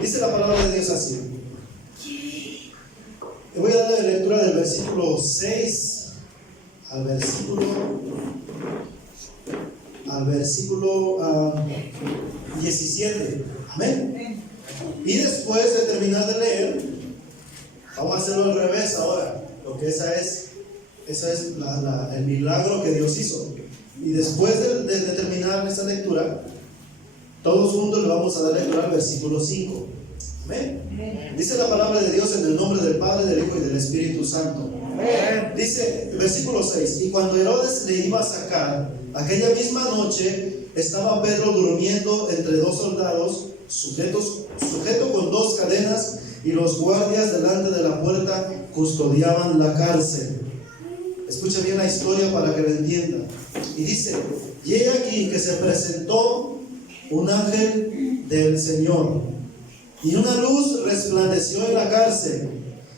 Dice la palabra de Dios así. Te voy a dar la lectura del versículo 6 al versículo 17. Amén. Y después de terminar de leer, vamos a hacerlo al revés ahora, porque esa es el milagro que Dios hizo. Y después de terminar esta lectura, todos juntos le vamos a dar lectura al versículo 5. Amén. Dice la palabra de Dios en el nombre del Padre, del Hijo y del Espíritu Santo. Amén. Dice versículo 6: y cuando Herodes le iba a sacar, aquella misma noche estaba Pedro durmiendo entre dos soldados, sujeto con dos cadenas, y los guardias delante de la puerta custodiaban la cárcel. Escucha bien la historia para que lo entienda. Y dice: y he aquí que se presentó un ángel del Señor, y una luz resplandeció en la cárcel,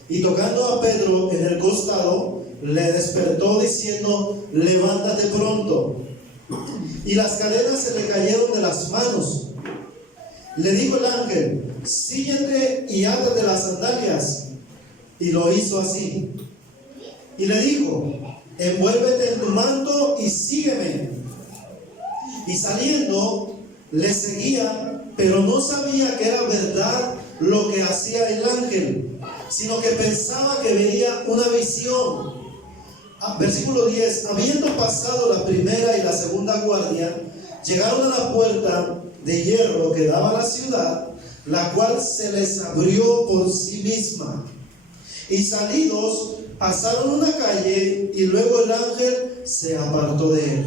y tocando a Pedro en el costado, le despertó diciendo: levántate pronto. Y las cadenas se le cayeron de las manos. Le dijo el ángel: síguete y átate las sandalias. Y lo hizo así. Y le dijo: envuélvete en tu manto y sígueme. Y saliendo, le seguía, pero no sabía que era verdad lo que hacía el ángel, sino que pensaba que veía una visión. Versículo 10: habiendo pasado la primera y la segunda guardia, llegaron a la puerta de hierro que daba a la ciudad, la cual se les abrió por sí misma. Y salidos, pasaron una calle, y luego el ángel se apartó de él.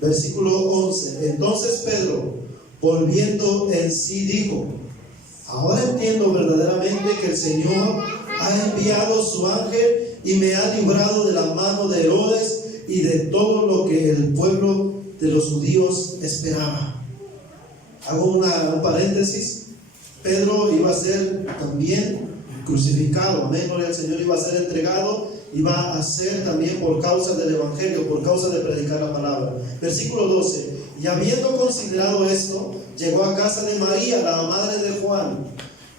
Versículo 11: entonces Pedro, volviendo en sí, dijo: ahora entiendo verdaderamente que el Señor ha enviado su ángel y me ha librado de la mano de Herodes y de todo lo que el pueblo de los judíos esperaba. Hago un paréntesis. Pedro iba a ser también crucificado, amén, gloria al Señor. Iba a ser entregado, iba a ser también por causa del evangelio, por causa de predicar la palabra. Versículo 12: y habiendo considerado esto, llegó a casa de María, la madre de Juan,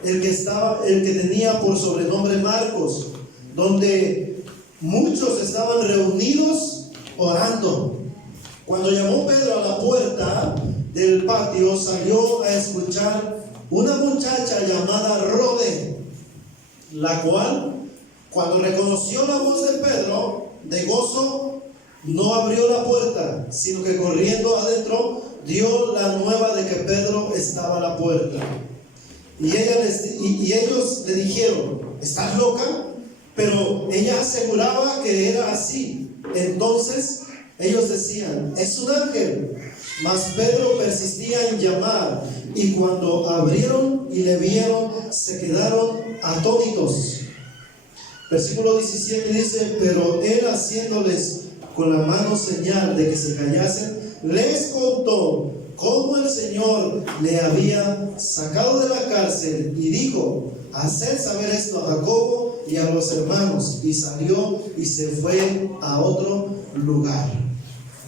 el que tenía por sobrenombre Marcos, donde muchos estaban reunidos orando. Cuando llamó Pedro a la puerta del patio, salió a escuchar una muchacha llamada Rode, la cual, cuando reconoció la voz de Pedro, de gozo, no abrió la puerta, sino que corriendo adentro dio la nueva de que Pedro estaba a la puerta. Y ellos le dijeron: ¿estás loca? Pero ella aseguraba que era así. Entonces ellos decían: es un ángel. Mas Pedro persistía en llamar, y cuando abrieron y le vieron, se quedaron atónitos. Versículo 17 dice: pero él, haciéndoles con la mano señal de que se callasen, les contó cómo el Señor le había sacado de la cárcel, y dijo: haced saber esto a Jacobo y a los hermanos. Y salió y se fue a otro lugar.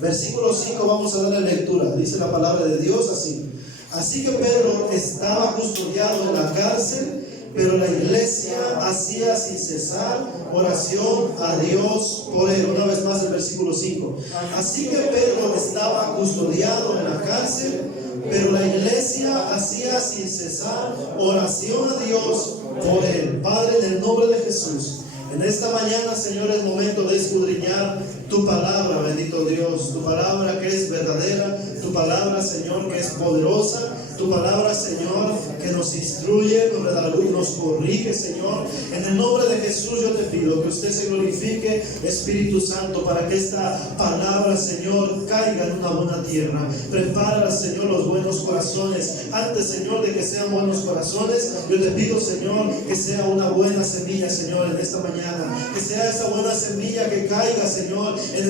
Versículo 5, vamos a dar la lectura. Dice la palabra de Dios así: así que Pedro estaba custodiado en la cárcel, pero la iglesia hacía sin cesar oración a Dios por él. Una vez más el versículo 5. Así que Pedro estaba custodiado en la cárcel, pero la iglesia hacía sin cesar oración a Dios por él. Padre, en el nombre de Jesús, en esta mañana, Señor, es momento de escudriñar tu palabra, bendito Dios. Tu palabra que es verdadera, tu palabra, Señor, que es poderosa, tu palabra, Señor, que nos instruye, nos da luz, nos corrige, Señor. En el nombre de Jesús yo te pido que usted se glorifique, Espíritu Santo, para que esta palabra, Señor, caiga en una buena tierra. Prepara, Señor, los buenos corazones. Antes, Señor, de que sean buenos corazones, yo te pido, Señor, que sea una buena semilla, Señor, en esta mañana. Que sea esa buena semilla que caiga, Señor, en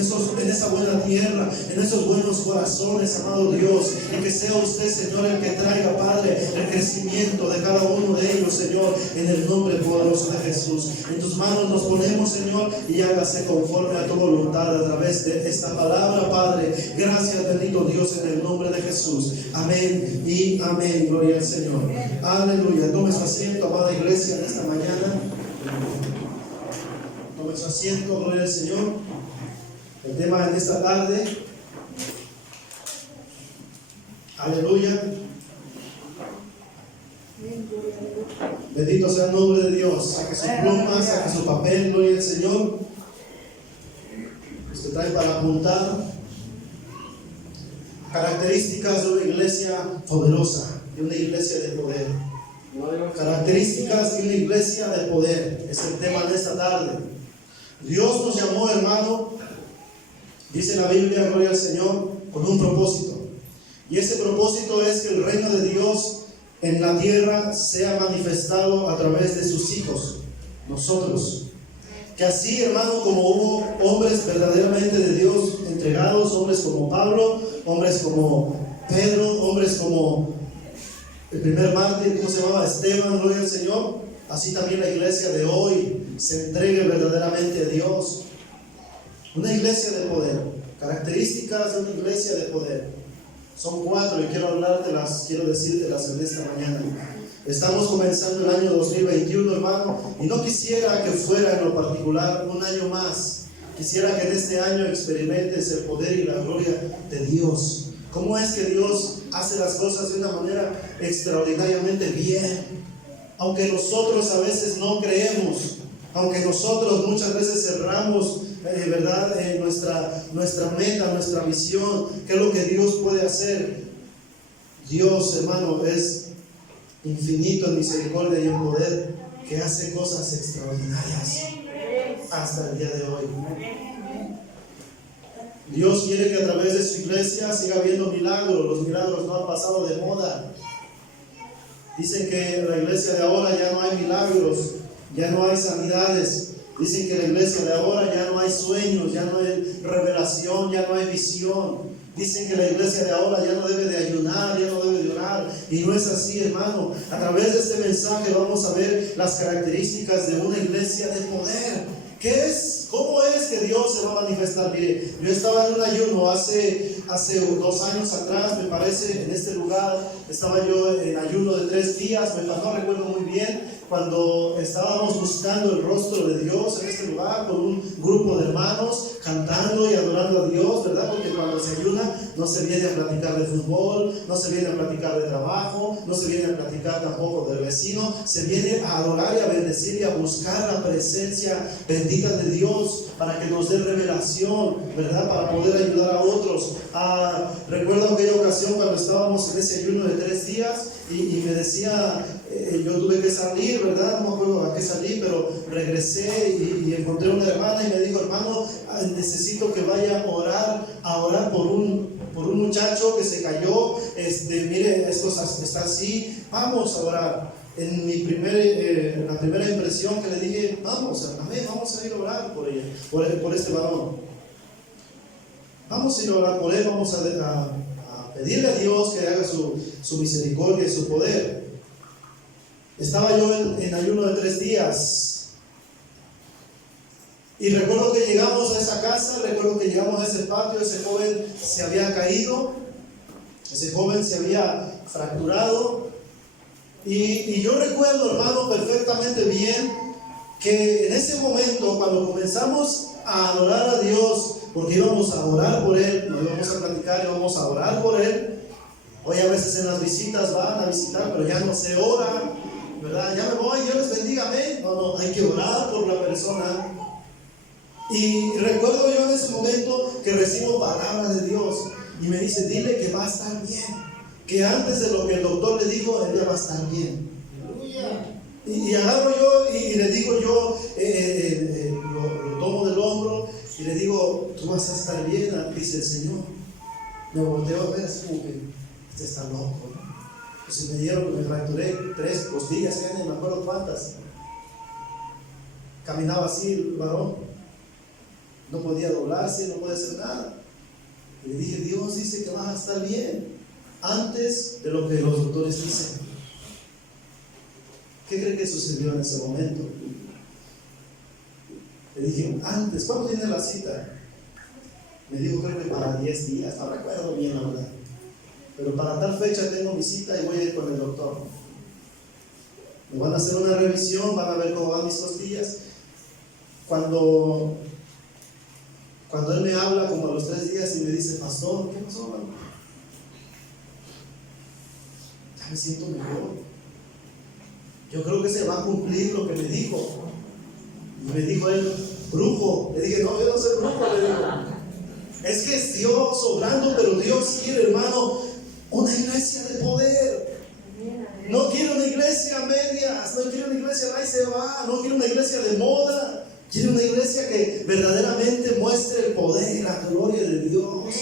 esa buena tierra, en esos buenos corazones, amado amado Dios, y que sea usted, Señor, el que traiga, Padre, el crecimiento de cada uno de ellos, Señor, en el nombre poderoso de Jesús. En tus manos nos ponemos, Señor, y hágase conforme a tu voluntad a través de esta palabra, Padre. Gracias, bendito Dios, en el nombre de Jesús. Amén y amén. Gloria al Señor. Aleluya. Tome su asiento, amada iglesia, en esta mañana. Tome su asiento, gloria al Señor. El tema de esta tarde. Aleluya. Bendito sea el nombre de Dios. Saque su pluma, saque su papel, gloria al Señor. Usted trae para apuntar características de una iglesia poderosa, de una iglesia de poder. Características de una iglesia de poder es el tema de esta tarde. Dios nos llamó, hermano, dice la Biblia, gloria al Señor, con un propósito. Y ese propósito es que el reino de Dios en la tierra sea manifestado a través de sus hijos, nosotros. Que así, hermano, como hubo hombres verdaderamente de Dios entregados, hombres como Pablo, hombres como Pedro, hombres como el primer mártir, ¿cómo se llamaba? Esteban, gloria al Señor. Así también la iglesia de hoy se entregue verdaderamente a Dios. Una iglesia de poder. Características de una iglesia de poder. Son 4 y quiero decírtelas en esta mañana. Estamos comenzando el año 2021, hermano, y no quisiera que fuera en lo particular un año más. Quisiera que en este año experimentes el poder y la gloria de Dios. ¿Cómo es que Dios hace las cosas de una manera extraordinariamente bien? Aunque nosotros a veces no creemos, aunque nosotros muchas veces cerramos, ¿verdad? Nuestra meta, nuestra visión, qué es lo que Dios puede hacer. Dios, hermano, es infinito en misericordia y en poder, que hace cosas extraordinarias hasta el día de hoy. Dios quiere que a través de su iglesia siga habiendo milagros. Los milagros no han pasado de moda. Dicen que en la iglesia de ahora ya no hay milagros, ya no hay sanidades. Dicen que en la iglesia de ahora ya no hay sueños, ya no hay revelación, ya no hay visión. Dicen que la iglesia de ahora ya no debe de ayunar, ya no debe de orar. Y no es así, hermano. A través de este mensaje vamos a ver las características de una iglesia de poder. ¿Qué es? ¿Cómo es que Dios se va a manifestar? Mire, yo estaba en un ayuno hace 2 años atrás, me parece, en este lugar. Estaba yo en ayuno de 3 días, no recuerdo muy bien, cuando estábamos buscando el rostro de Dios en este lugar con un grupo de hermanos, cantando y adorando a Dios, ¿verdad? Porque cuando se ayuna no se viene a platicar de fútbol, no se viene a platicar de trabajo, no se viene a platicar tampoco del vecino, se viene a adorar y a bendecir y a buscar la presencia bendita de Dios para que nos dé revelación, ¿verdad? Para poder ayudar a otros. Recuerdo aquella ocasión cuando estábamos en ese ayuno de 3 días y me decía, yo tuve que salir, ¿verdad? No me acuerdo a qué salí, pero regresé y encontré una hermana y me dijo, hermano, necesito que vaya a orar por un muchacho que se cayó, mire, esto está así, vamos a orar. En la primera impresión que le dije, vamos a ir a orar por ella, por este varón. Vamos a ir a orar por él, vamos a pedirle a Dios que haga su misericordia y su poder. Estaba yo en ayuno de 3 días. Y recuerdo que llegamos a esa casa, recuerdo que llegamos a ese patio, ese joven se había caído, ese joven se había fracturado. Y yo recuerdo, hermano, perfectamente bien que en ese momento, cuando comenzamos a adorar a Dios, porque íbamos a orar por él, no íbamos a platicar, íbamos a orar por él. Hoy a veces en las visitas van a visitar, pero ya no se ora, ¿verdad? Ya me voy, Dios les bendiga, amén. No, hay que orar por la persona. Y recuerdo yo en ese momento que recibo palabras de Dios y me dice, dile que va a estar bien, que antes de lo que el doctor le dijo, ella va a estar bien. Y agarro yo y le digo yo, lo tomo del hombro y le digo, tú vas a estar bien, dice el Señor. Me volteo a ver, así como que, este está loco, ¿no? Pues me dieron que me fracturé 3 costillas, ya ni me acuerdo cuántas. Caminaba así el varón, no podía doblarse, no podía hacer nada. Y le dije, Dios dice que vas a estar bien antes de lo que los doctores dicen. ¿Qué cree que sucedió en ese momento? Le dije, antes, ¿cuándo tiene la cita? Me dijo, creo que para 10 días, no recuerdo bien la verdad. Pero para tal fecha tengo mi cita y voy a ir con el doctor. Me van a hacer una revisión, van a ver cómo van mis costillas. Cuando él me habla como a los 3 días y me dice, pastor, ¿qué pasó, hermano? Ya me siento mejor. Yo creo que se va a cumplir lo que me dijo. Y me dijo él, brujo. Le dije, no, yo no soy brujo, le digo. Es que es Dios obrando, pero Dios quiere, hermano, una iglesia de poder. No quiere una iglesia a medias, no quiere una iglesia ahí se va, no quiere una iglesia de moda. Quiere una iglesia que verdaderamente muestre el poder y la gloria de Dios.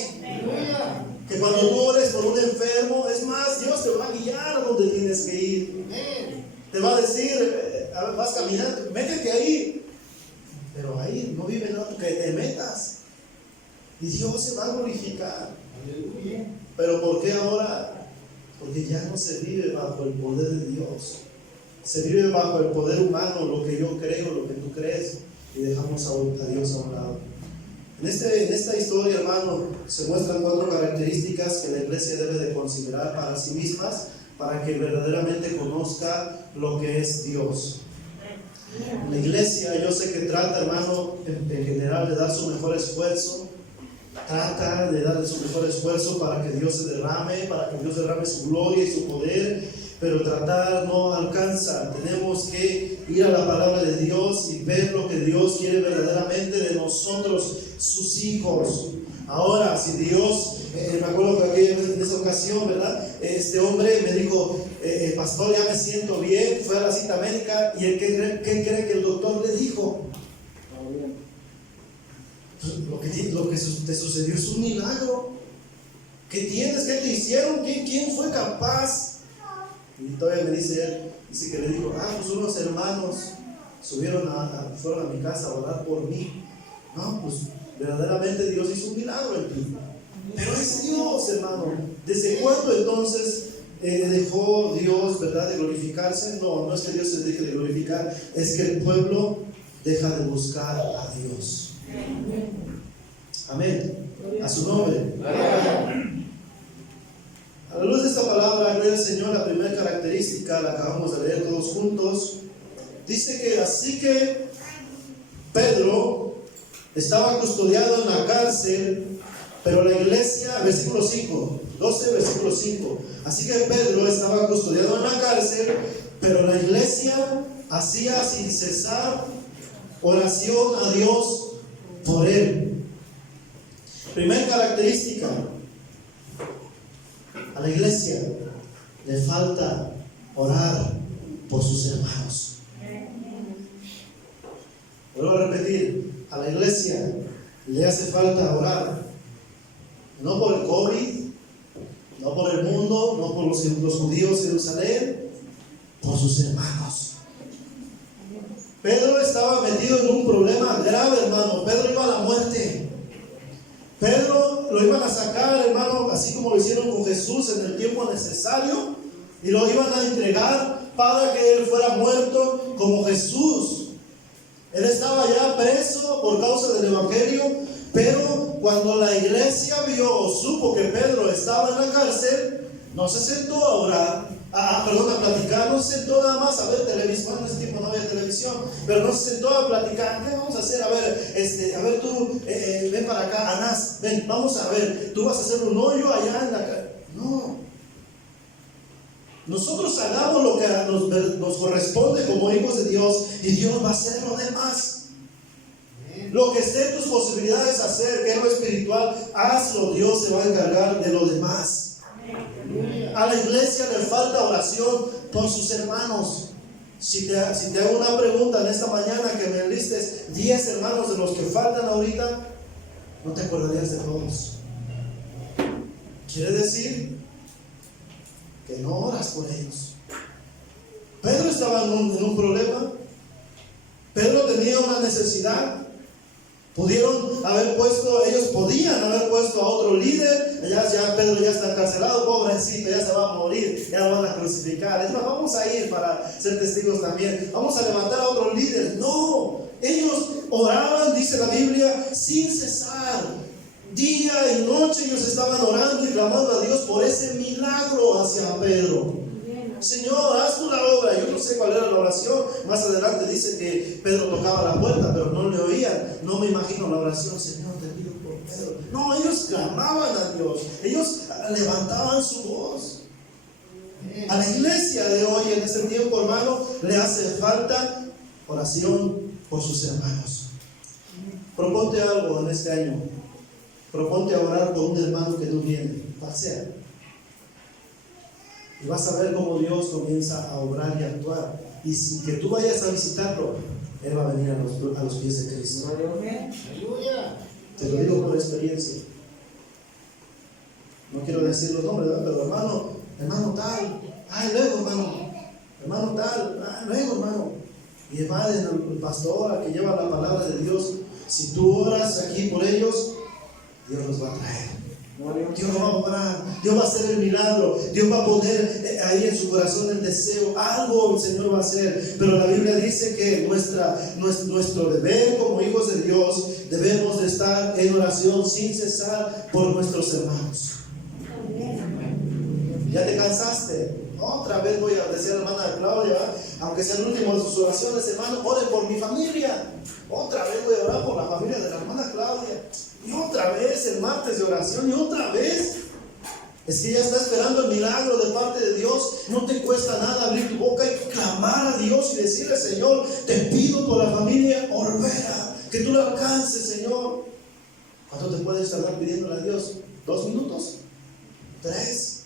Que cuando tú ores por un enfermo, es más, Dios te va a guiar a donde tienes que ir. Te va a decir, vas caminando, métete ahí. Pero ahí no vive nada, que te metas. Y Dios se va a glorificar. Pero ¿por qué ahora? Porque ya no se vive bajo el poder de Dios. Se vive bajo el poder humano, lo que yo creo, lo que tú crees. Y dejamos a Dios a un lado. En esta historia, hermano, se muestran 4 características que la iglesia debe de considerar para sí mismas, para que verdaderamente conozca lo que es Dios. La iglesia, yo sé que trata, hermano, en general de dar su mejor esfuerzo. Trata de darle su mejor esfuerzo para que Dios se derrame, para que Dios derrame su gloria y su poder, pero tratar no alcanza. Tenemos que ir a la palabra de Dios y ver lo que Dios quiere verdaderamente de nosotros, sus hijos. Ahora, si Dios, me acuerdo que en esa ocasión, ¿verdad? Este hombre me dijo, pastor, ya me siento bien, fue a la cita médica, y ¿qué cree que el doctor le dijo? Lo que te sucedió es un milagro. ¿Qué tienes? ¿Qué te hicieron? ¿Quién fue capaz? Y todavía me dice él, dice que le dijo, pues unos hermanos fueron a mi casa a orar por mí. No, pues verdaderamente Dios hizo un milagro en ti. Pero es Dios, hermano. ¿Desde cuándo entonces dejó Dios, verdad, de glorificarse? No es que Dios se deje de glorificar, es que el pueblo deja de buscar a Dios. Amén. A su nombre. A la luz de esta palabra, gloria al Señor, la primera característica la acabamos de leer todos juntos. Dice que así que Pedro estaba custodiado en la cárcel, pero la iglesia, versículo 5, 12, versículo 5. Así que Pedro estaba custodiado en la cárcel, pero la iglesia hacía sin cesar oración a Dios por él. Primera característica, a la iglesia le falta orar por sus hermanos. Vuelvo a repetir, a la iglesia le hace falta orar, no por el COVID, no por el mundo, no por los judíos de Jerusalén, por sus hermanos. Pedro estaba metido en un problema grave, hermano. Pedro iba a la muerte. Pedro lo iban a sacar, hermano, así como lo hicieron con Jesús en el tiempo necesario, y lo iban a entregar para que él fuera muerto como Jesús. Él estaba ya preso por causa del evangelio, pero cuando la iglesia vio o supo que Pedro estaba en la cárcel, no se sentó a orar, a platicar, no se sentó nada más a ver televisión. En ese tiempo no había televisión, pero no se sentó a platicar. ¿Qué vamos a hacer? A ver tú, ven para acá, Anás, ven, vamos a ver, tú vas a hacer un hoyo allá en la cárcel. No. Nosotros hagamos lo que nos corresponde como hijos de Dios, y Dios va a hacer lo demás. Lo que esté en tus posibilidades hacer, que es lo espiritual, hazlo. Dios se va a encargar de lo demás. A la iglesia le falta oración por sus hermanos. Si te hago una pregunta en esta mañana, que me listes 10 hermanos de los que faltan ahorita, no te acordarías de todos. Quiere decir que no oras por ellos. Pedro estaba en un problema. Pedro tenía una necesidad. Pudieron haber puesto, ellos podían haber puesto a otro líder. Ya Pedro ya está encarcelado, pobrecito, ya se va a morir, ya lo van a crucificar. Es más, vamos a ir para ser testigos también. Vamos a levantar a otro líder. No, ellos oraban, dice la Biblia, sin cesar. Día y noche ellos estaban orando y clamando a Dios por ese milagro hacia Pedro. Señor, haz tú la obra. Yo no sé cuál era la oración. Más adelante dice que Pedro tocaba la puerta, pero no le oían. No me imagino la oración. Señor, te pido por Pedro. No, ellos clamaban a Dios. Ellos levantaban su voz. A la iglesia de hoy, en este tiempo, hermano, le hace falta oración por sus hermanos. Proponte algo en este año. Proponte a orar por un hermano que tú tienes, cual sea. Y vas a ver cómo Dios comienza a obrar y a actuar. Y sin que tú vayas a visitarlo, Él va a venir a los pies de Cristo. Aleluya. Te lo digo por experiencia. No quiero decir los nombres, ¿verdad? Pero hermano tal. Ay, luego hermano tal. Luego hermano. Y va el pastor que lleva la palabra de Dios. Si tú oras aquí por ellos, Dios los va a traer. Dios va a obrar, Dios va a hacer el milagro, Dios va a poner ahí en su corazón el deseo, algo el Señor va a hacer. Pero la Biblia dice que nuestro deber como hijos de Dios, debemos de estar en oración sin cesar por nuestros hermanos. ¿Ya te cansaste? Otra vez voy a decir a la hermana Claudia, aunque sea el último de sus oraciones, hermano, ore por mi familia. Otra vez voy a orar por la familia de la hermana Claudia. Y otra vez el martes de oración, y otra vez. Es que ya está esperando el milagro de parte de Dios. No te cuesta nada abrir tu boca y clamar a Dios y decirle: Señor, te pido por la familia Olvera, que tú la alcances, Señor. ¿Cuánto te puedes tardar pidiéndole a Dios? ¿2 minutos? ¿3?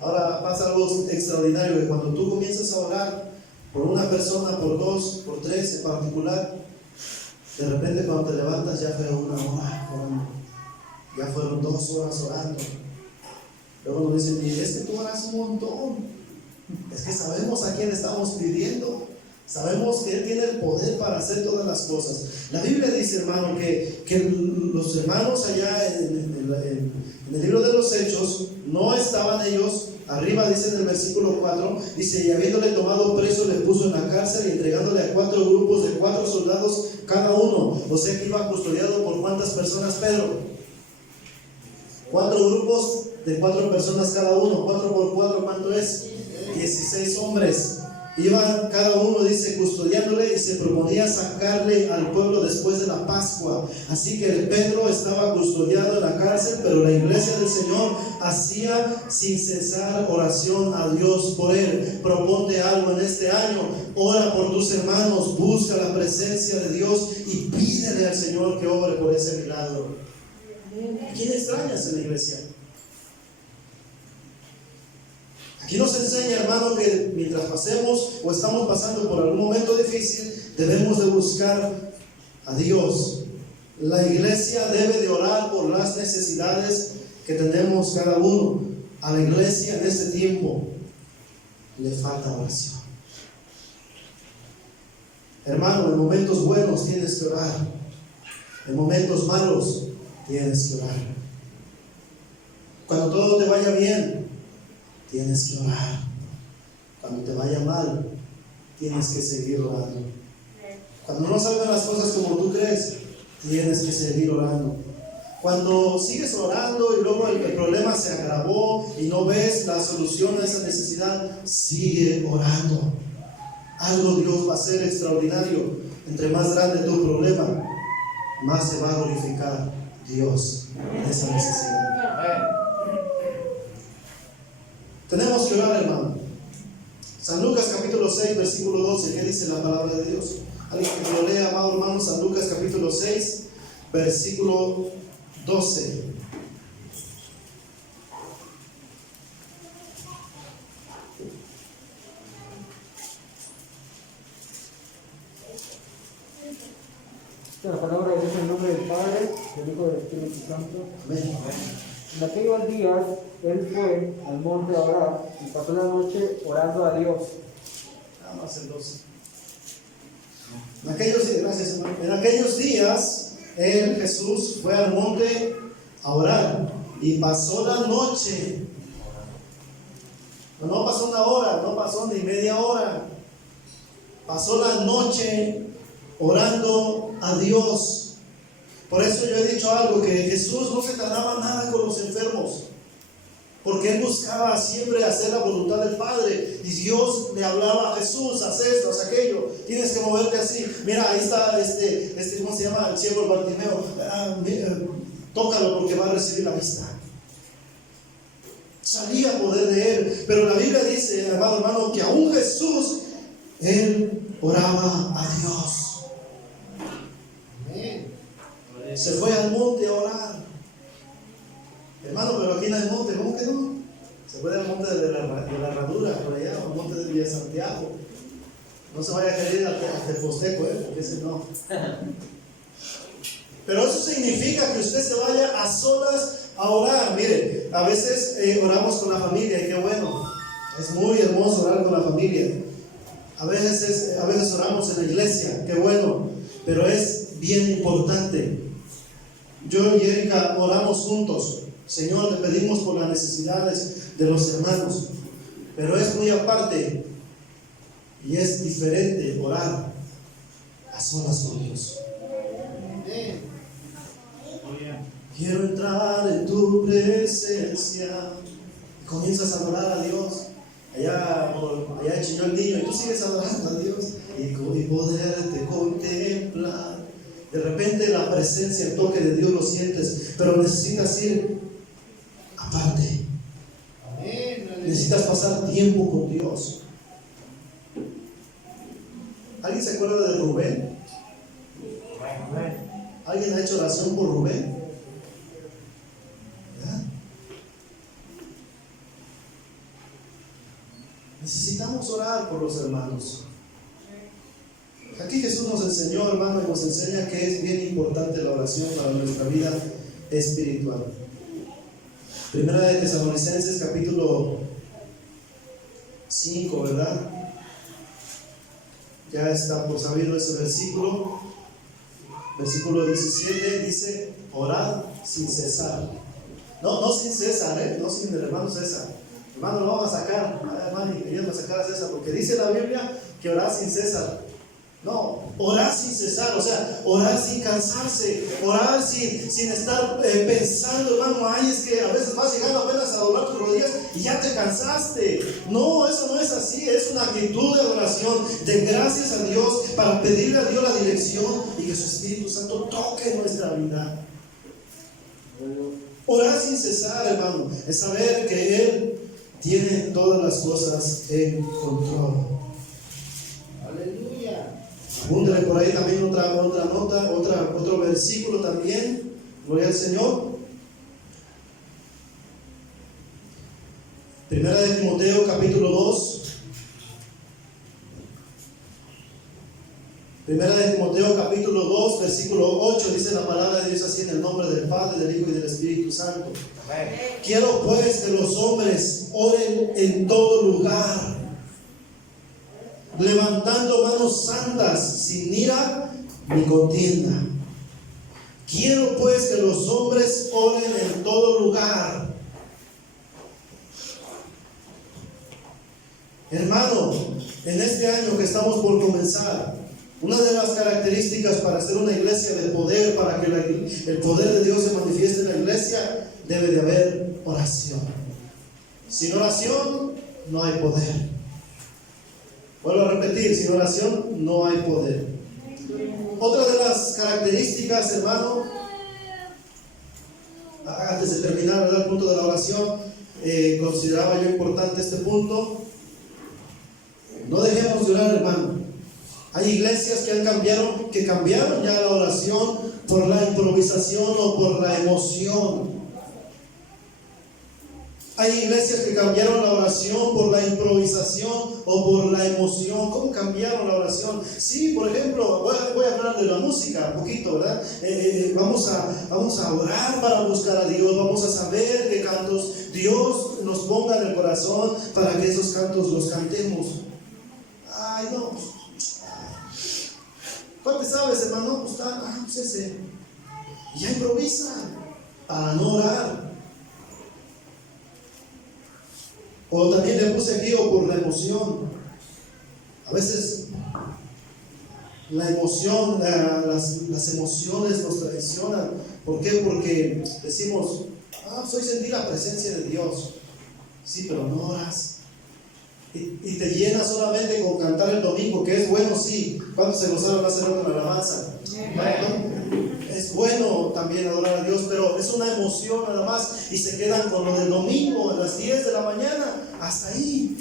Ahora pasa algo extraordinario, que cuando tú comienzas a orar por una persona, por 2, por 3 en particular, de repente cuando te levantas ya fue 1 hora orando, ya fueron 2 horas orando. Luego nos dicen: y es que tú oras un montón. Es que sabemos a quién estamos pidiendo, sabemos que Él tiene el poder para hacer todas las cosas. La Biblia dice, hermano, que los hermanos allá en el libro de los Hechos no estaban ellos. Arriba dice en el versículo 4, dice: y habiéndole tomado preso, le puso en la cárcel y entregándole a 4 grupos de 4 soldados cada uno. O sea que iba custodiado por ¿cuántas personas, Pedro? 4 grupos de 4 personas cada uno. 4 por 4, ¿cuánto es? 16 hombres. Iban cada uno, dice, custodiándole, y se proponía sacarle al pueblo después de la Pascua. Así que Pedro estaba custodiado en la cárcel, pero la iglesia del Señor hacía sin cesar oración a Dios por él. Proponte algo en este año. Ora por tus hermanos, busca la presencia de Dios y pídele al Señor que obre por ese milagro. ¿A quién extrañas en la iglesia? Aquí nos enseña, hermano, que mientras pasemos o estamos pasando por algún momento difícil, debemos de buscar a Dios. La iglesia debe de orar por las necesidades que tenemos cada uno. A la iglesia en este tiempo le falta oración. Hermano, en momentos buenos tienes que orar. En momentos malos tienes que orar. Cuando todo te vaya bien, tienes que orar. Cuando te vaya mal, tienes que seguir orando. Cuando no salgan las cosas como tú crees, tienes que seguir orando. Cuando sigues orando y luego el problema se agravó y no ves la solución a esa necesidad, sigue orando. Algo Dios va a hacer extraordinario. Entre más grande tu problema, más se va a glorificar Dios en esa necesidad. Tenemos que orar, hermano. San Lucas capítulo 6, versículo 12. ¿Qué dice la palabra de Dios? Alguien que me lo lea, amado hermano. San Lucas capítulo 6, versículo 12. La palabra de Dios en nombre del Padre, del Hijo y del Espíritu Santo. Amén. En aquellos días, él fue al monte a orar y pasó la noche orando a Dios. Nada más el 12. Gracias, hermano. En aquellos días, Jesús, fue al monte a orar y pasó la noche. No pasó una hora, no pasó ni media hora. Pasó la noche orando a Dios. Por eso yo he dicho algo, que Jesús no se tardaba nada con los enfermos, porque Él buscaba siempre hacer la voluntad del Padre. Y Dios le hablaba a Jesús: haz esto, haz aquello, tienes que moverte así. Mira, ahí está ¿cómo se llama? El ciego Bartimeo. Tócalo porque va a recibir la vista. Sabía poder de Él. Pero la Biblia dice, amado hermano, que aún Jesús, Él oraba a Dios. Amén. Se fue al monte a orar. Hermano, pero aquí no hay monte. ¿Cómo que no? Se fue al monte de la herradura, por allá, al monte de Villa Santiago. No se vaya a querer ir a Teposteco, porque ese no. Pero eso significa que usted se vaya a solas a orar. Mire, a veces oramos con la familia, y qué bueno. Es muy hermoso orar con la familia. A veces oramos en la iglesia, qué bueno. Pero es bien importante. Yo y Erika oramos juntos. Señor, te pedimos por las necesidades de los hermanos. Pero es muy aparte y es diferente orar a solas con Dios. Quiero entrar en tu presencia. Y comienzas a adorar a Dios. Allá chilló el niño y tú sigues adorando a Dios. Y poderte contemplar. De repente la presencia, el toque de Dios lo sientes, pero necesitas ir aparte. Necesitas pasar tiempo con Dios. ¿Alguien se acuerda de Rubén? ¿Alguien ha hecho oración por Rubén? ¿Verdad? Necesitamos orar por los hermanos. Aquí Jesús nos enseñó, hermano, y nos enseña que es bien importante la oración para nuestra vida espiritual. Primera de Tesalonicenses, capítulo 5, ¿verdad? Ya está por sabido ese versículo. Versículo 17 dice: orad sin cesar. No sin César, no sin el hermano César. Hermano, lo vamos a sacar. Hermano, y queríamos sacar a César, porque dice la Biblia que orad sin cesar. No, orar sin cesar, o sea, orar sin cansarse, orar sin estar pensando, hermano, ay, es que a veces vas llegando apenas a doblar tus rodillas y ya te cansaste. No, eso no es así, es una actitud de adoración, de gracias a Dios, para pedirle a Dios la dirección y que su Espíritu Santo toque nuestra vida. Orar sin cesar, hermano, es saber que Él tiene todas las cosas en control. Aleluya. Apúntale por ahí también otra nota, otro versículo también. Gloria al Señor. Primera de Timoteo, capítulo 2. Primera de Timoteo, capítulo 2, versículo 8, dice la palabra de Dios así: en el nombre del Padre, del Hijo y del Espíritu Santo. Amén. Quiero pues que los hombres oren en todo lugar, levantando manos santas, sin ira ni contienda. Quiero pues que los hombres oren en todo lugar. Hermano, en este año que estamos por comenzar, una de las características para ser una iglesia de poder, para que el poder de Dios se manifieste en la iglesia, debe de haber oración. Sin oración no hay poder. Vuelvo a repetir, sin oración no hay poder. Otra de las características, hermano, antes de terminar el punto de la oración, consideraba yo importante este punto. No dejemos de orar, hermano. Hay iglesias que cambiaron ya la oración por la improvisación o por la emoción. Hay iglesias que cambiaron la oración por la improvisación o por la emoción. ¿Cómo cambiaron la oración? Sí, por ejemplo, voy a hablar de la música un poquito, ¿verdad? Vamos a orar para buscar a Dios. Vamos a saber qué cantos Dios nos ponga en el corazón para que esos cantos los cantemos. Ay, no. ¿Cuál te sabes, hermano? Pues ese. Y ya improvisa para no orar. O también le puse aquí, o por la emoción. A veces la emoción, las emociones nos traicionan. ¿Por qué? Porque decimos, soy sentir la presencia de Dios. Sí, pero no oras. Y te llenas solamente con cantar el domingo, que es bueno, sí. ¿Cuántos se gozaron hacer una alabanza? Es bueno también adorar a Dios, pero es una emoción nada más. Y se quedan con lo del domingo a las 10 de la mañana, hasta ahí.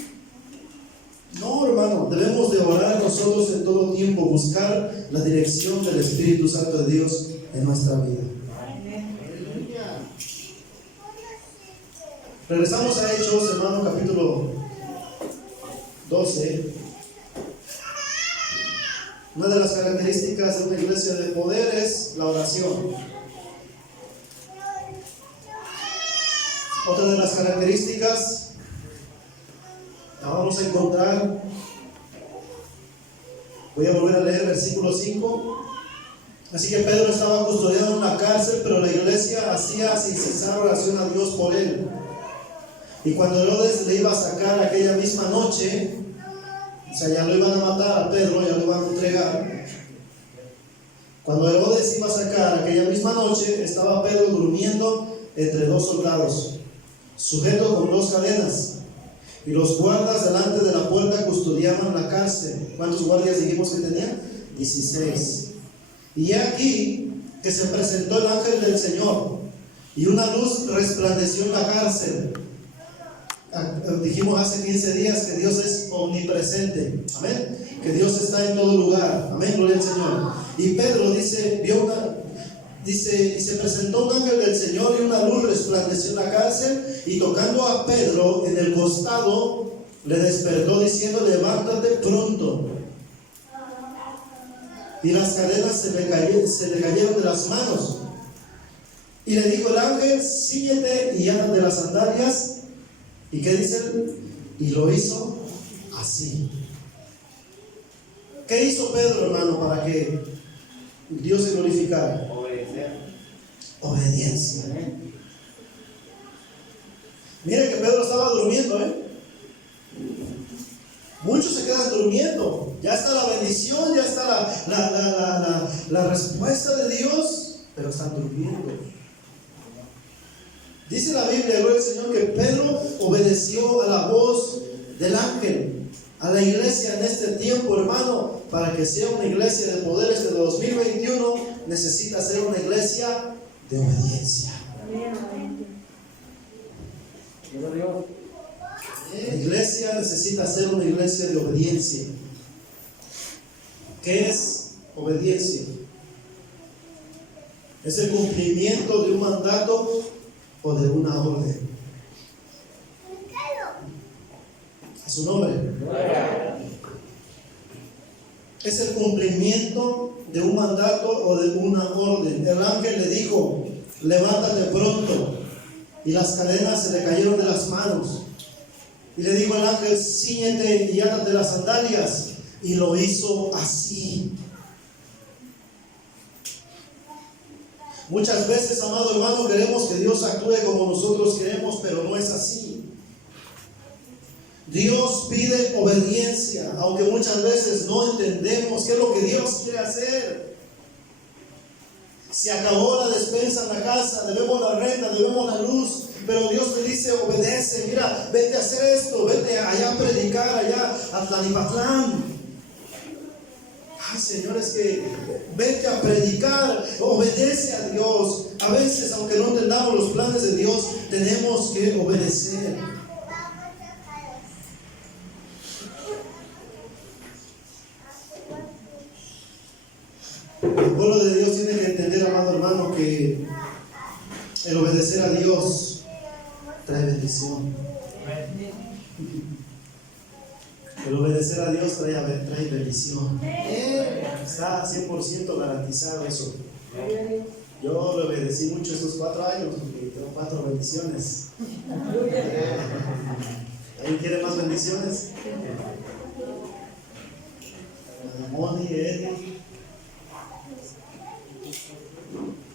No, hermano, debemos de orar nosotros en todo tiempo, buscar la dirección del Espíritu Santo de Dios en nuestra vida. Regresamos a Hechos, hermano, capítulo 12. Una de las características de una iglesia de poder es la oración. Otra de las características la vamos a encontrar. Voy a volver a leer versículo 5. Así que Pedro estaba custodiado en una cárcel, pero la iglesia hacía sin cesar oración a Dios por él. Y cuando Herodes le iba a sacar aquella misma noche, o sea, ya lo iban a matar a Pedro, ya lo iban a entregar. Cuando Herodes iba a sacar aquella misma noche, estaba Pedro durmiendo entre dos soldados, sujeto con dos cadenas. Y los guardas delante de la puerta custodiaban la cárcel. ¿Cuántos guardias dijimos que tenían? 16. Y aquí que se presentó el ángel del Señor, y una luz resplandeció en la cárcel. Dijimos hace 15 días que Dios es omnipresente. Amén. Que Dios está en todo lugar. Amén. Gloria al Señor. Y Pedro dice, y se presentó un ángel del Señor y una luz resplandeció en la cárcel, y tocando a Pedro en el costado, le despertó diciendo, levántate pronto. Y las cadenas se le cayeron de las manos. Y le dijo el ángel, síguete y ándate de las sandalias. ¿Y qué dice él? Y lo hizo así. ¿Qué hizo Pedro, hermano, para que Dios se glorificara? Obediencia. Mire que Pedro estaba durmiendo, Muchos se quedan durmiendo. Ya está la bendición, ya está la respuesta de Dios, pero están durmiendo. Dice la Biblia, gloria al Señor, que Pedro obedeció a la voz del ángel. A la iglesia en este tiempo, hermano, para que sea una iglesia de poder este 2021, necesita ser una iglesia de obediencia. La iglesia necesita ser una iglesia de obediencia. ¿Qué es obediencia? Es el cumplimiento de un mandato o de una orden. A su nombre. Es el cumplimiento de un mandato o de una orden. El ángel le dijo, levántate pronto. Y las cadenas se le cayeron de las manos. Y le dijo el ángel, cíñete y átate las sandalias. Y lo hizo así. Muchas veces, amado hermano, queremos que Dios actúe como nosotros queremos, pero no es así. Dios pide obediencia, aunque muchas veces no entendemos qué es lo que Dios quiere hacer. Se acabó la despensa en la casa, debemos la renta, debemos la luz, pero Dios te dice, obedece, mira, vete a hacer esto, vete allá a predicar, allá a Tlanipatlán. Ay, señores, que vete a predicar, obedece a Dios. A veces, aunque no entendamos los planes de Dios, tenemos que obedecer. El pueblo de Dios tiene que entender, amado hermano, que el obedecer a Dios trae bendición. El obedecer a Dios trae bendición. Está 100% garantizado eso. Yo le obedecí mucho estos 4 años porque tengo 4 bendiciones. ¿Alguien quiere más bendiciones? Moni, Eddie.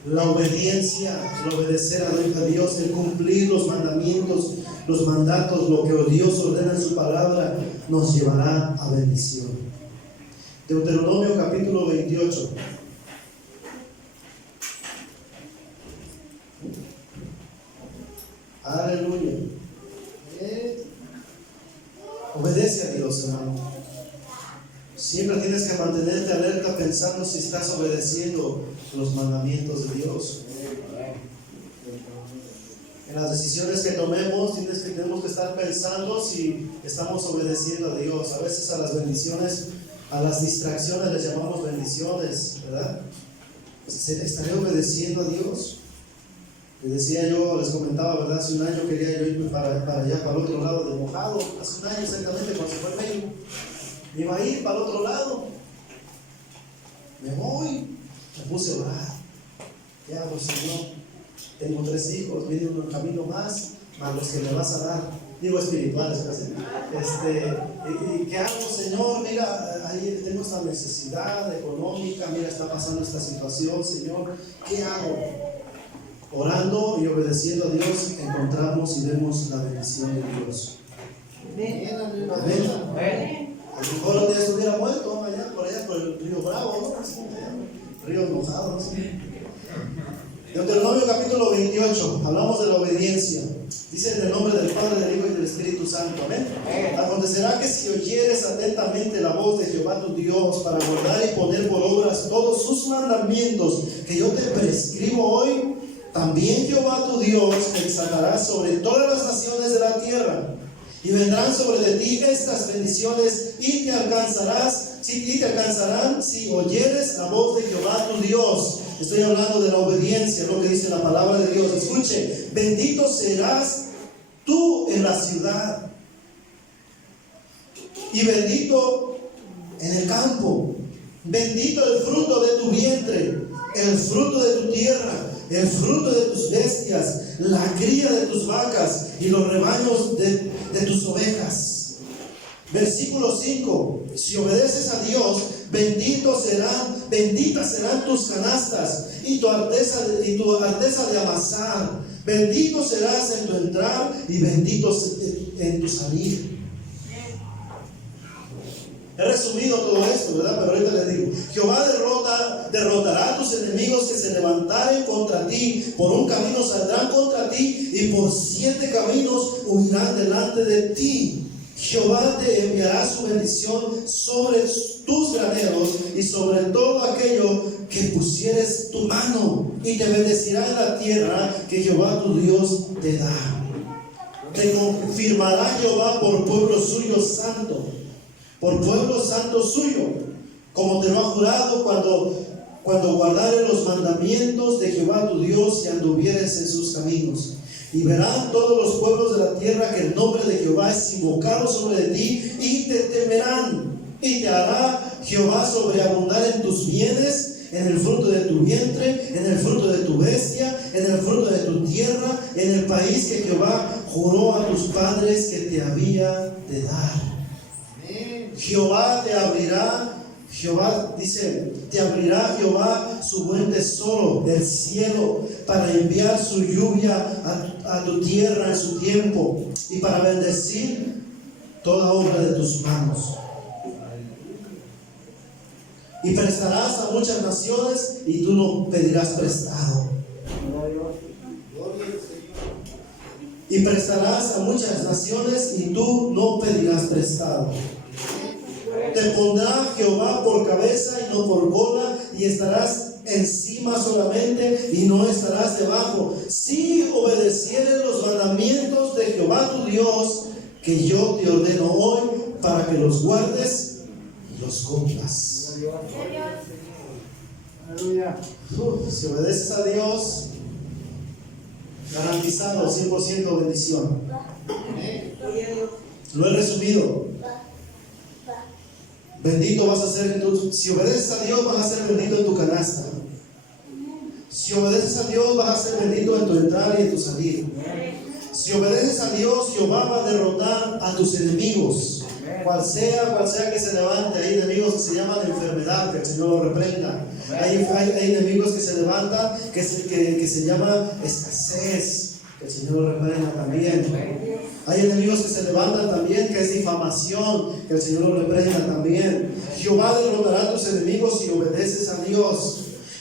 La obediencia, el obedecer a Dios, el cumplir los mandamientos, los mandatos, lo que Dios ordena en su palabra, nos llevará a bendición. Deuteronomio capítulo 28. Aleluya. Obedece a Dios, hermano. Siempre tienes que mantenerte alerta pensando si estás obedeciendo los mandamientos de Dios. En las decisiones que tomemos, tenemos que estar pensando si estamos obedeciendo a Dios. A veces a las bendiciones, a las distracciones les llamamos bendiciones, ¿verdad? ¿Estaré obedeciendo a Dios? Les comentaba, ¿verdad? Hace un año quería yo irme para allá, para el otro lado de Mojado. Hace un año exactamente, cuando se fue el México. Me iba a ir para el otro lado. Me voy. Me puse a orar. ¿Qué hago, Señor? Tengo 3 hijos, viene un camino más los que me vas a dar. Digo espirituales, casi. ¿Y qué hago, Señor? Mira, ahí tengo esta necesidad económica. Mira, está pasando esta situación, Señor. ¿Qué hago? Orando y obedeciendo a Dios, encontramos y vemos la bendición de Dios. Amén. A lo mejor un día estuviera muerto allá por el río Bravo, ¿no? Río Mojado, ¿no? Deuteronomio capítulo 28, hablamos de la obediencia. Dice en el nombre del Padre, del Hijo y del Espíritu Santo. Amén. Acontecerá que si oyeres atentamente la voz de Jehová tu Dios para guardar y poner por obras todos sus mandamientos que yo te prescribo hoy, también Jehová tu Dios te exaltará sobre todas las naciones de la tierra, y vendrán sobre de ti estas bendiciones, y te alcanzarán si oyeres la voz de Jehová tu Dios. Estoy hablando de la obediencia, lo que dice la palabra de Dios. Escuche: bendito serás tú en la ciudad, y bendito en el campo. Bendito el fruto de tu vientre, el fruto de tu tierra, el fruto de tus bestias, la cría de tus vacas y los rebaños de tus ovejas. Versículo 5: si obedeces a Dios, benditas serán tus canastas y tu arteza de amasar. Bendito serás en tu entrar y bendito en tu salir. He resumido todo esto, ¿verdad? Pero ahorita les digo: Jehová derrotará a tus enemigos que se levantaren contra ti. Por un camino saldrán contra ti, y por 7 caminos huirán delante de ti. Jehová te enviará su bendición sobre tus graneros y sobre todo aquello que pusieres tu mano, y te bendecirá en la tierra que Jehová tu Dios te da. Te confirmará Jehová por pueblo suyo santo, por pueblo santo suyo, como te lo ha jurado cuando guardares los mandamientos de Jehová tu Dios y anduvieres en sus caminos. Y verán todos los pueblos de la tierra que el nombre de Jehová es invocado sobre ti, y te temerán. Y te hará Jehová sobreabundar en tus bienes, en el fruto de tu vientre, en el fruto de tu bestia, en el fruto de tu tierra, en el país que Jehová juró a tus padres que te había de dar. Jehová te abrirá, Jehová dice, te abrirá Jehová su buen tesoro del cielo para enviar su lluvia a tu tierra en su tiempo, y para bendecir toda obra de tus manos. Y prestarás a muchas naciones, y tú no pedirás prestado. Y prestarás a muchas naciones, y tú no pedirás prestado. Te pondrá Jehová por cabeza y no por cola, y estarás encima solamente y no estarás debajo, si obedecieres los mandamientos de Jehová tu Dios, que yo te ordeno hoy, para que los guardes y los cumplas. Si obedeces a Dios, garantizado 100% bendición. Lo he resumido. Bendito vas a ser si obedeces a Dios, vas a ser bendito en tu canasta. Si obedeces a Dios, vas a ser bendito en tu entrar y en tu salir. Si obedeces a Dios, Jehová va a derrotar a tus enemigos. Cual sea que se levante, hay enemigos que se llaman enfermedad, que el Señor lo reprenda. Hay enemigos que se levantan, que se llama escasez, que el Señor lo reprenda también. Hay enemigos que se levantan también, que es difamación, que el Señor lo reprenda también. Jehová derrotará a tus enemigos si obedeces a Dios.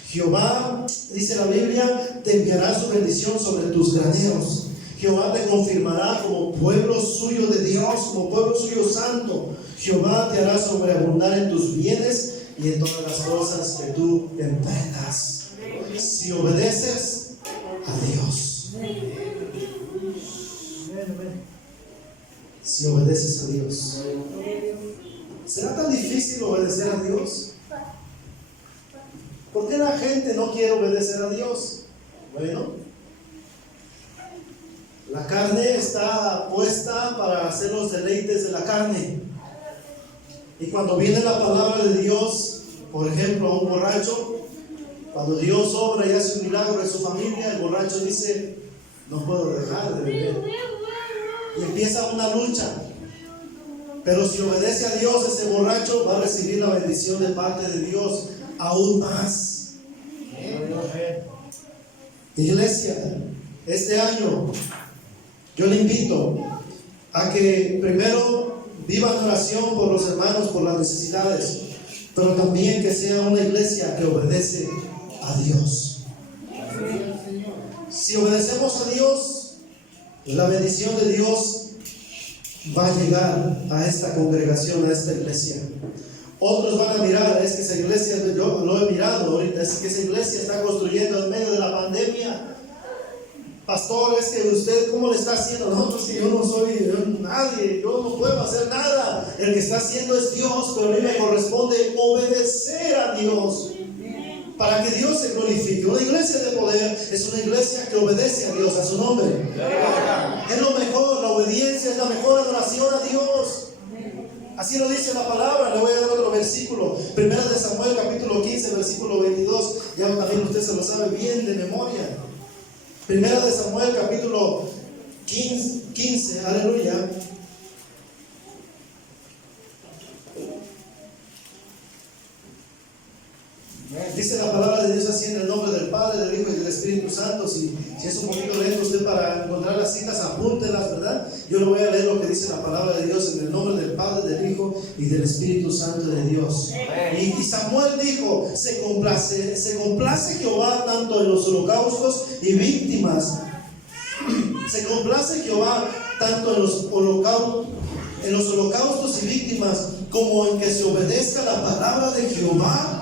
Jehová, dice la Biblia, te enviará su bendición sobre tus graneros. Jehová te confirmará como pueblo suyo de Dios, como pueblo suyo santo. Jehová te hará sobreabundar en tus bienes y en todas las cosas que tú emprendas. Si obedeces a Dios. Si obedeces a Dios. ¿Será tan difícil obedecer a Dios? ¿Por qué la gente no quiere obedecer a Dios? Bueno, la carne está puesta para hacer los deleites de la carne. Y cuando viene la palabra de Dios, por ejemplo, a un borracho, cuando Dios obra y hace un milagro en su familia, el borracho dice: no puedo dejar de beber. Y empieza una lucha. Pero si obedece a Dios, ese borracho va a recibir la bendición de parte de Dios aún más. Iglesia, este año yo le invito a que primero viva en oración por los hermanos, por las necesidades, pero también que sea una iglesia que obedece a Dios. Si obedecemos a Dios, la bendición de Dios va a llegar a esta congregación, a esta iglesia. Otros van a mirar: es que esa iglesia, yo lo he mirado ahorita, es que esa iglesia está construyendo en medio de la pandemia. Pastor, es que usted, ¿cómo le está haciendo? No, pues que yo no soy nadie, yo no puedo hacer nada. El que está haciendo es Dios, pero a mí me corresponde obedecer a Dios para que Dios se glorifique. Una iglesia de poder es una iglesia que obedece a Dios, a su nombre. Es lo mejor, la obediencia es la mejor adoración a Dios. Así lo dice la palabra. Le voy a dar otro versículo. Primera de Samuel, capítulo 15, versículo 22. Ya también usted se lo sabe bien de memoria. Primera de Samuel, capítulo 15, aleluya. Dice la palabra de Dios así: en el nombre del Padre, del Hijo y del Espíritu Santo. Si es un poquito lento usted para encontrar las citas, apúntelas, ¿verdad? Yo le voy a leer lo que dice la palabra de Dios: en el nombre del Padre, del Hijo y del Espíritu Santo de Dios. Y Samuel dijo: se complace Jehová tanto en los holocaustos y víctimas. Se complace Jehová tanto en los holocaustos y víctimas, como en que se obedezca la palabra de Jehová.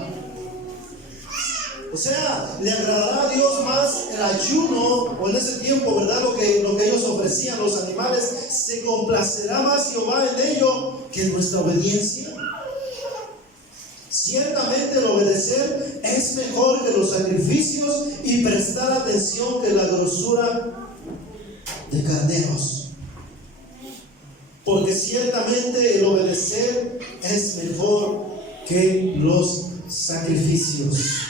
O sea, le agradará a Dios más el ayuno, o en ese tiempo, ¿verdad? Lo que ellos ofrecían, los animales. Se complacerá más Jehová en ello que en nuestra obediencia. Ciertamente el obedecer es mejor que los sacrificios, y prestar atención que la grosura de carneros. Porque ciertamente el obedecer es mejor que los sacrificios.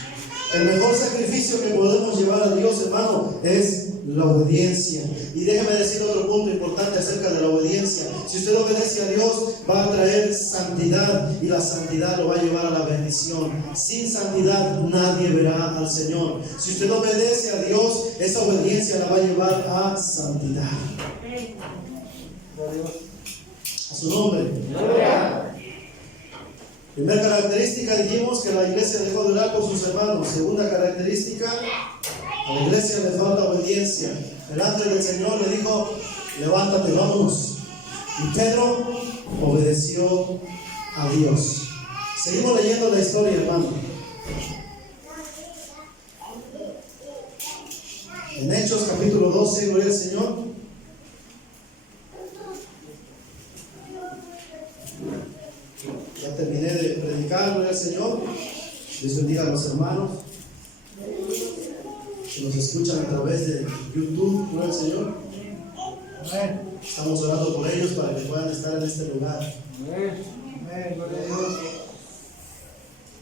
El mejor sacrificio que podemos llevar a Dios, hermano, es la obediencia. Y déjeme decir otro punto importante acerca de la obediencia. Si usted obedece a Dios, va a traer santidad, y la santidad lo va a llevar a la bendición. Sin santidad nadie verá al Señor. Si usted obedece a Dios, esa obediencia la va a llevar a santidad. A su nombre. Primera característica, dijimos que la iglesia dejó de orar por sus hermanos. Segunda característica, a la iglesia le falta obediencia. El ángel del Señor le dijo: levántate, vámonos. Y Pedro obedeció a Dios. Seguimos leyendo la historia, hermano. En Hechos capítulo 12, gloria al Señor. Ya terminé de predicar, gloria al Señor. Dios bendiga a los hermanos que nos escuchan a través de YouTube, gloria al Señor. Estamos orando por ellos para que puedan estar en este lugar.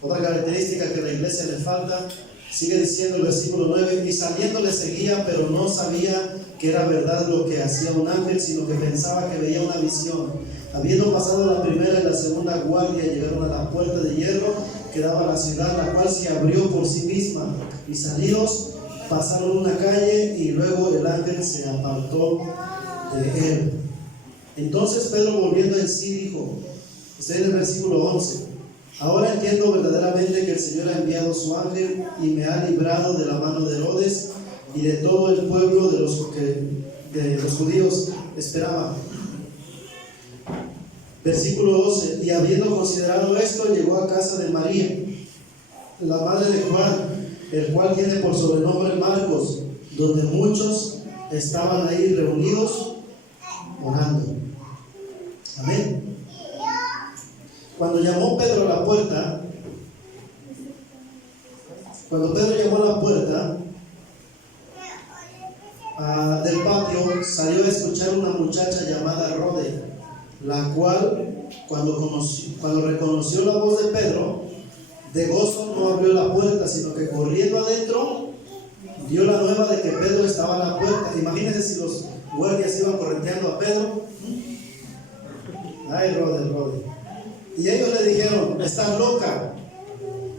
Otra característica que a la iglesia le falta, sigue diciendo el versículo 9: y saliendo le seguía, pero no sabía que era verdad lo que hacía un ángel, sino que pensaba que veía una visión. Habiendo pasado la primera y la segunda guardia, llegaron a la puerta de hierro que daba a la ciudad, la cual se abrió por sí misma, y salidos pasaron una calle, y luego el ángel se apartó de él. Entonces Pedro, volviendo en sí, dijo, está en el versículo 11: ahora entiendo verdaderamente que el Señor ha enviado su ángel y me ha librado de la mano de Herodes y de todo el pueblo de los judíos esperaban. Versículo 12: y habiendo considerado esto, llegó a casa de María, la madre de Juan, el cual tiene por sobrenombre Marcos, donde muchos estaban ahí reunidos orando. Amén. Cuando llamó Pedro a la puerta, del patio, salió a escuchar una muchacha llamada Rode, la cual, cuando reconoció la voz de Pedro, de gozo no abrió la puerta, sino que corriendo adentro, dio la nueva de que Pedro estaba a la puerta. Imagínense si los guardias iban correteando a Pedro. Ay, Rode. Y ellos le dijeron, estás loca.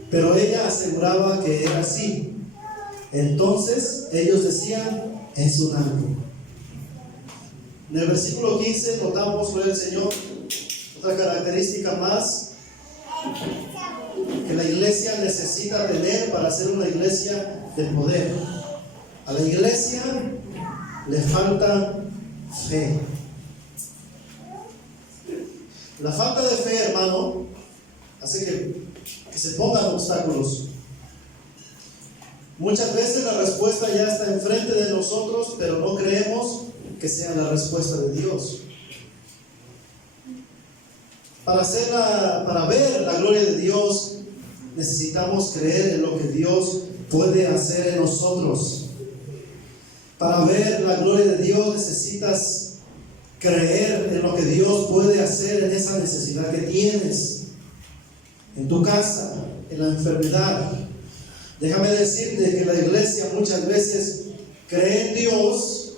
Pero ella aseguraba que era así. Entonces ellos decían, es un ángel. En el versículo 15 notamos por el Señor otra característica más que la iglesia necesita tener para ser una iglesia de poder. A la iglesia le falta fe. La falta de fe, hermano, hace que se pongan obstáculos. Muchas veces la respuesta ya está enfrente de nosotros, pero no creemos que sea la respuesta de Dios. Para ver la gloria de Dios, necesitamos creer en lo que Dios puede hacer en nosotros. Para ver la gloria de Dios necesitas creer en lo que Dios puede hacer en esa necesidad que tienes, en tu casa, en la enfermedad. Déjame decirte que la iglesia muchas veces cree en Dios,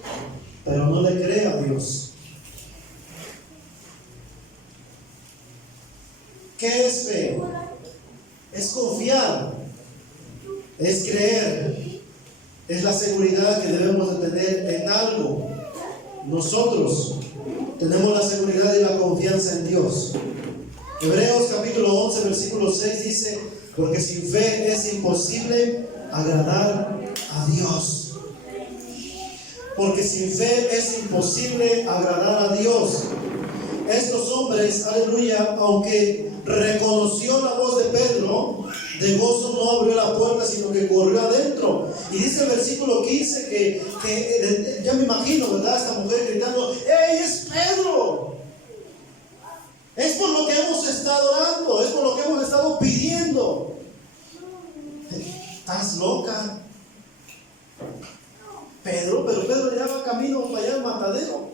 pero no le cree a Dios. ¿Qué es fe? Es confiar, es creer, es la seguridad que debemos de tener en algo. Nosotros tenemos la seguridad y la confianza en Dios. Hebreos capítulo 11 versículo 6 dice, porque sin fe es imposible agradar a Dios. Porque sin fe es imposible agradar a Dios. Estos hombres, aleluya, aunque reconoció la voz de Pedro, de gozo no abrió la puerta, sino que corrió adentro. Y dice el versículo 15 que ya me imagino, ¿verdad? Esta mujer gritando, ¡Ey, es Pedro! Es por lo que hemos estado orando, es por lo que hemos estado pidiendo. ¿Estás loca? Pero Pedro ya va camino para allá al matadero.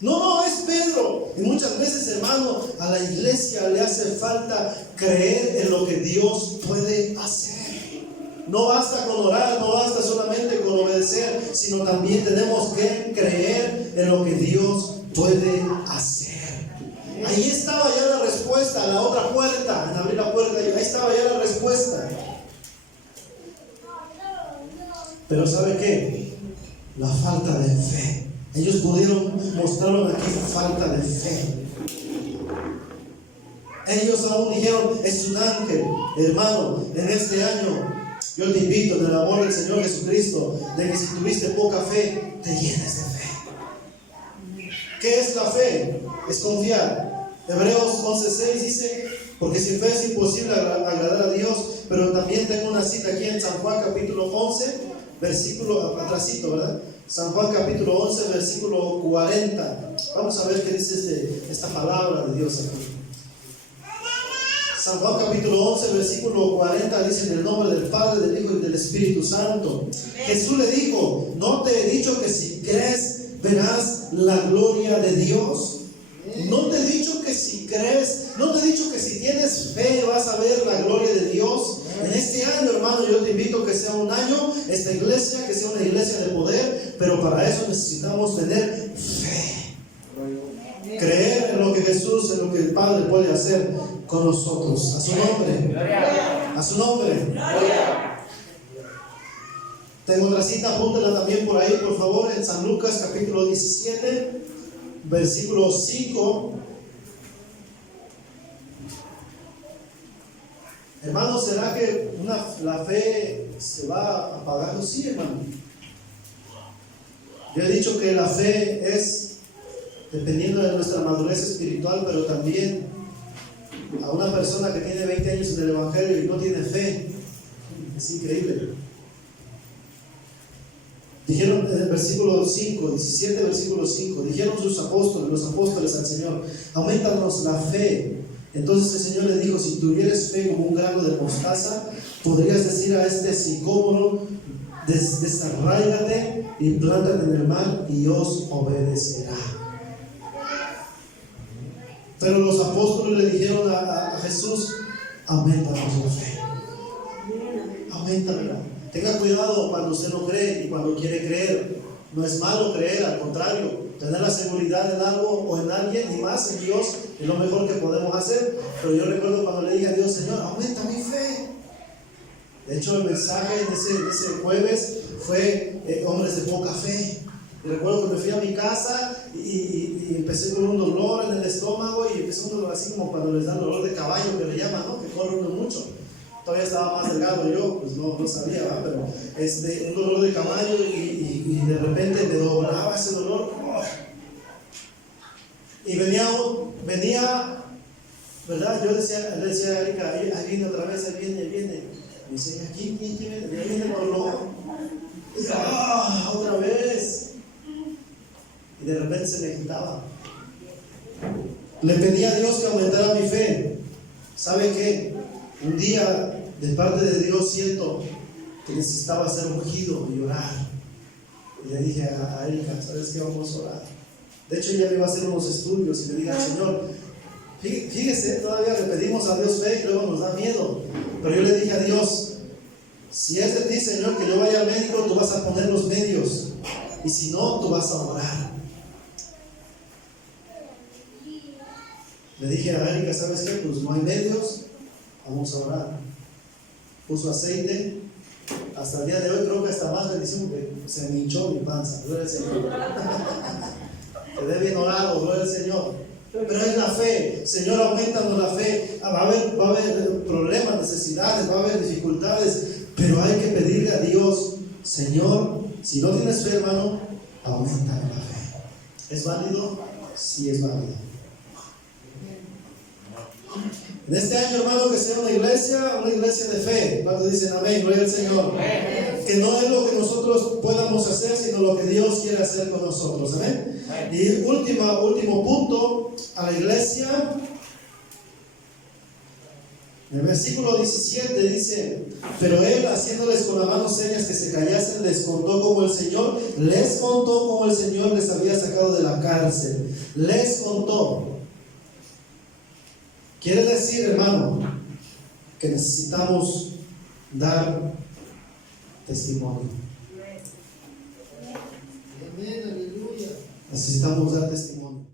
No, es Pedro. Y muchas veces, hermano, a la iglesia le hace falta creer en lo que Dios puede hacer. No basta con orar, no basta solamente con obedecer, sino también tenemos que creer en lo que Dios puede hacer. Ahí estaba ya la respuesta, a la otra puerta, en abrir la puerta, ahí estaba ya la respuesta. Pero ¿sabe qué? La falta de fe. Ellos mostraron aquí falta de fe. Ellos aún dijeron, es un ángel. Hermano, en este año yo te invito en el amor del Señor Jesucristo, de que si tuviste poca fe, te llenes de fe. ¿Qué es la fe? Es confiar. Hebreos 11:6 dice, porque sin fe es imposible agradar a Dios. Pero también tengo una cita aquí en San Juan capítulo 11, versículo atrasito, ¿verdad? San Juan capítulo 11, versículo 40. Vamos a ver qué dice esta palabra de Dios aquí. San Juan capítulo 11, versículo 40 dice, en el nombre del Padre, del Hijo y del Espíritu Santo. Jesús le dijo, ¿no te he dicho que si crees verás la gloria de Dios? No te he dicho que si crees, no te he dicho que si tienes fe vas a ver la gloria de Dios. En este año, hermano, yo te invito a que sea un año, esta iglesia, que sea una iglesia de poder, pero para eso necesitamos tener fe. Creer en lo que Jesús, en lo que el Padre puede hacer con nosotros. A su nombre. A su nombre. Tengo otra cita, apúntela también por ahí, por favor, en San Lucas capítulo 17, versículo 5. Hermano, ¿será que la fe se va apagando? Sí, hermano. Yo he dicho que la fe es dependiendo de nuestra madurez espiritual, pero también a una persona que tiene 20 años en el Evangelio y no tiene fe, es increíble. Dijeron en el versículo 5, 17 versículo 5, dijeron los apóstoles al Señor, aumentanos la fe. Entonces el Señor les dijo, si tuvieres fe como un grano de mostaza, podrías decir a este sicómoro, desarráigate y plántate en el mar, y os obedecerá. Pero los apóstoles le dijeron a Jesús, aumentanos la fe. Aumentamela. Tenga cuidado cuando usted no cree y cuando quiere creer. No es malo creer, al contrario, tener la seguridad en algo o en alguien y más en Dios es lo mejor que podemos hacer. Pero yo recuerdo cuando le dije a Dios, Señor, aumenta mi fe. De hecho, el mensaje en ese jueves fue hombres de poca fe. Y recuerdo que me fui a mi casa y empecé con un dolor en el estómago, y empecé un dolor así como cuando les dan dolor de caballo, que le llaman, ¿no? Que corre uno mucho. Todavía estaba más delgado yo, pues no sabía, ¿verdad? Pero un dolor de caballo, y de repente me doblaba ese dolor. Y venía, ¿verdad? Yo le decía a Erika, ahí viene otra vez, ahí viene. Me dice, ¿quién viene? Ahí viene el dolor. Otra vez. Y de repente se me quitaba. Le pedí a Dios que aumentara mi fe. ¿Sabe qué? Un día, de parte de Dios, siento que necesitaba ser ungido y orar. Y le dije a Erika, ¿sabes qué? Vamos a orar. De hecho, ella me iba a hacer unos estudios y le dije al Señor, fíjese, todavía le pedimos a Dios fe y luego nos da miedo. Pero yo le dije a Dios, si es de ti, Señor, que yo vaya al médico, tú vas a poner los medios. Y si no, tú vas a orar. Le dije a Erika, ¿sabes qué? Pues no hay medios, vamos a orar. Puso aceite. Hasta el día de hoy creo que hasta más bendición, porque se me hinchó mi panza. Gloria al Señor. Quedé bien orado, gloria al Señor. Pero es la fe. Señor, aumentanos la fe. Va a haber problemas, necesidades, va a haber dificultades, pero hay que pedirle a Dios, Señor, si no tienes fe, hermano, aumenta la fe. ¿Es válido? Sí, es válido. En este año, hermano, que sea una iglesia de fe. ¿Cuántos dicen amén? Gloria al Señor. Amén. Que no es lo que nosotros podamos hacer, sino lo que Dios quiere hacer con nosotros. Amén. Y último punto, a la iglesia. En el versículo 17 dice, pero él, haciéndoles con la mano señas que se callasen, les contó cómo el Señor les había sacado de la cárcel. Les contó. Quiere decir, hermano, que necesitamos dar testimonio. Necesitamos dar testimonio.